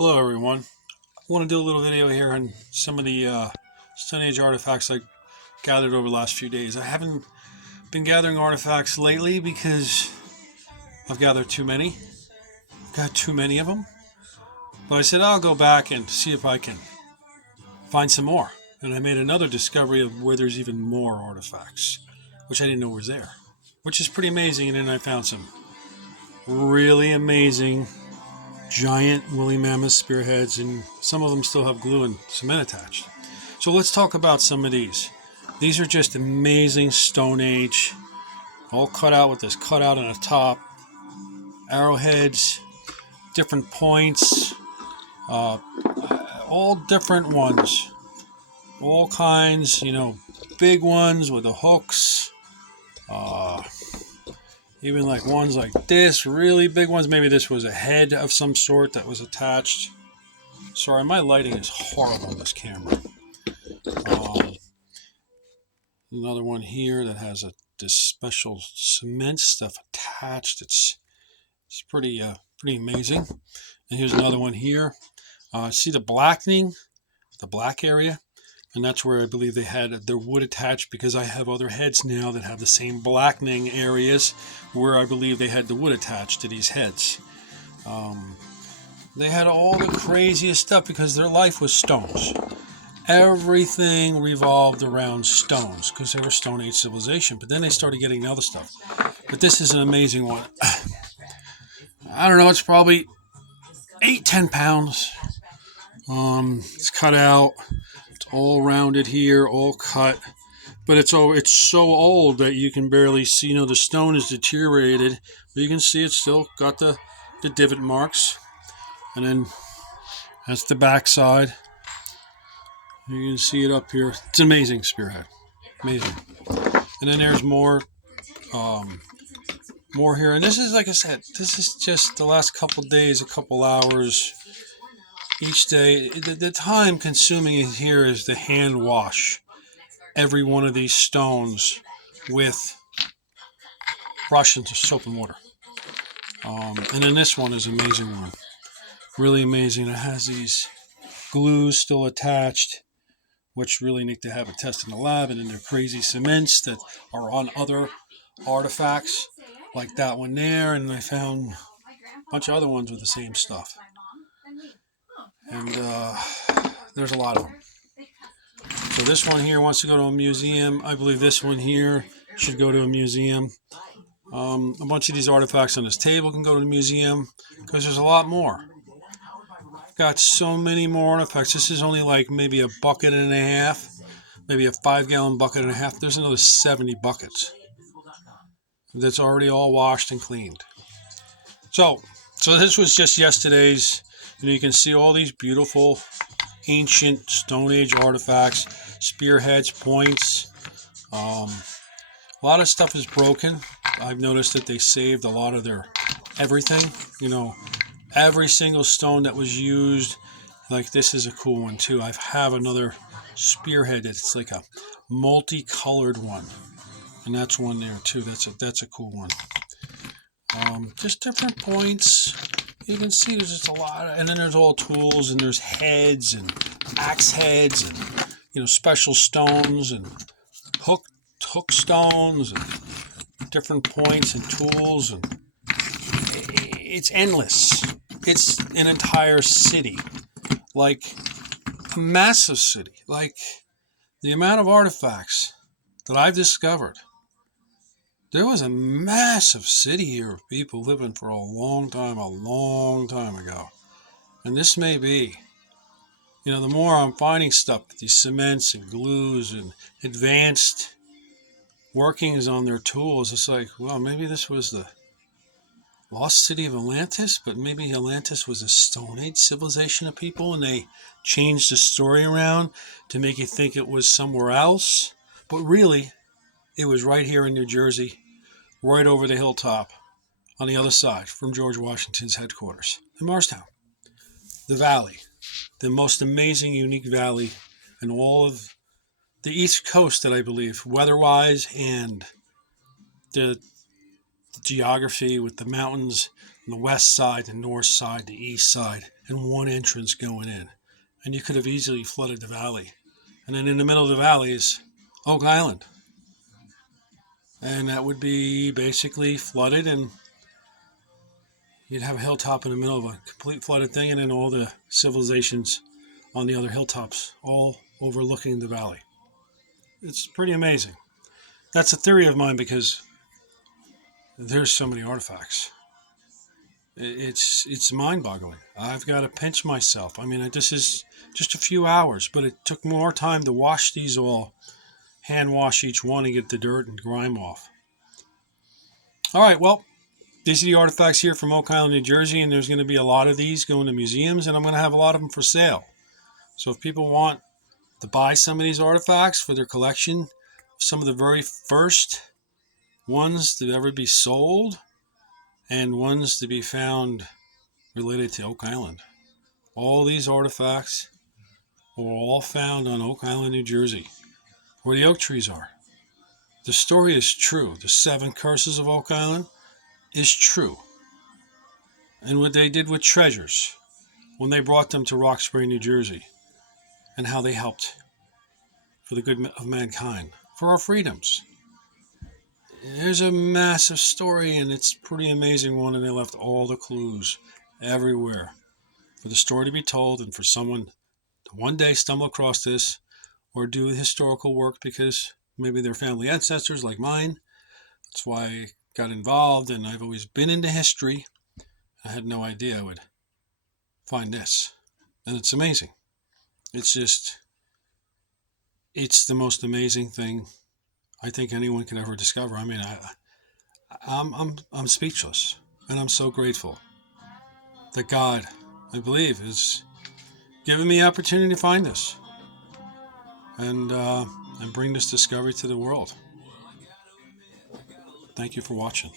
Hello everyone. I want to do a little video here on some of the Stone Age artifacts I gathered over the last few days. I haven't been gathering artifacts lately because I've gathered too many. I've got too many of them. But I said I'll go back and see if I can find some more. And I made another discovery of where there's even more artifacts, which I didn't know was there, which is pretty amazing. And then I found some really amazing giant woolly mammoth spearheads, and some of them still have glue and cement attached. So let's talk about some of these. These are just amazing Stone Age, all cut out with this cutout on the top, arrowheads, different points, all different ones, all kinds, big ones with the hooks, even like ones like this, really big ones. Maybe this was a head of some sort that was attached. Sorry, my lighting is horrible on this camera. Another one here that has this special cement stuff attached. It's pretty amazing. And here's another one here. See the blackening, the black area, and that's where I believe they had their wood attached, because I have other heads now that have the same blackening areas where I believe they had the wood attached to these heads. They had all the craziest stuff because their life was stones. Everything revolved around stones because they were Stone Age civilization. But then they started getting other stuff. But this is an amazing one. I don't know, it's probably 10 pounds. It's cut out. It's all rounded here, all cut. But it's so old that you can barely see. The stone is deteriorated. But you can see it's still got the divot marks. And then that's the back side. You can see it up here. It's an amazing spearhead. Amazing. And then there's more here. And this is, like I said, this is just the last couple days, a couple hours each day. The time consuming here is to hand wash every one of these stones with brush and soap and water. And then this one is an amazing one. Really amazing. It has these glues still attached, which really need to have a test in the lab. And then they're crazy cements that are on other artifacts, like that one there. And I found a bunch of other ones with the same stuff. And there's a lot of them. So this one here wants to go to a museum. I believe this one here should go to a museum. A bunch of these artifacts on this table can go to the museum because there's a lot more. Got so many more artifacts. This is only like maybe a bucket and a half, maybe a 5-gallon bucket and a half. There's another 70 buckets that's already all washed and cleaned. So this was just yesterday's. You can see all these beautiful ancient Stone Age artifacts, spearheads, points. A lot of stuff is broken. I've noticed that they saved a lot of their everything. Every single stone that was used. Like this is a cool one too. I have another spearhead that's like a multicolored one, and that's one there too. That's a cool one. Just different points. You can see there's just a lot and then there's all tools, and there's heads and axe heads and special stones and hook stones and different points and tools, and it's endless. It's an entire city, like a massive city. Like the amount of artifacts that I've discovered. There was a massive city here of people living for a long time ago. And this may be, the more I'm finding stuff, these cements and glues and advanced workings on their tools, it's like, well, maybe this was the lost city of Atlantis, but maybe Atlantis was a Stone Age civilization of people, and they changed the story around to make you think it was somewhere else. But really, it was right here in New Jersey, right over the hilltop on the other side from George Washington's headquarters in Morristown. The valley, the most amazing, unique valley in all of the East Coast, that I believe, weather-wise, and the geography with the mountains on the west side, the north side, the east side, and one entrance going in. And you could have easily flooded the valley. And then in the middle of the valley is Oak Island. And that would be basically flooded, and you'd have a hilltop in the middle of a complete flooded thing, and then all the civilizations on the other hilltops, all overlooking the valley. It's pretty amazing. That's a theory of mine because there's so many artifacts. It's mind-boggling. I've got to pinch myself. I mean, this is just a few hours, but it took more time to wash these all, hand wash each one and get the dirt and grime off. All right, well, these are the artifacts here from Oak Island, New Jersey, and there's going to be a lot of these going to museums, and I'm going to have a lot of them for sale. So if people want to buy some of these artifacts for their collection, some of the very first ones to ever be sold and ones to be found related to Oak Island. All these artifacts were all found on Oak Island, New Jersey, where the oak trees are. The story is true. The 7 curses of Oak Island is true. And what they did with treasures when they brought them to Roxbury, New Jersey, and how they helped for the good of mankind, for our freedoms. There's a massive story, and it's a pretty amazing one, and they left all the clues everywhere for the story to be told and for someone to one day stumble across this or do historical work because maybe their family ancestors like mine. That's why I got involved, and I've always been into history. I had no idea I would find this, and it's amazing. It's the most amazing thing I think anyone could ever discover. I mean, I'm speechless, and I'm so grateful that God, I believe, is giving me the opportunity to find this and bring this discovery to the world. Thank you for watching.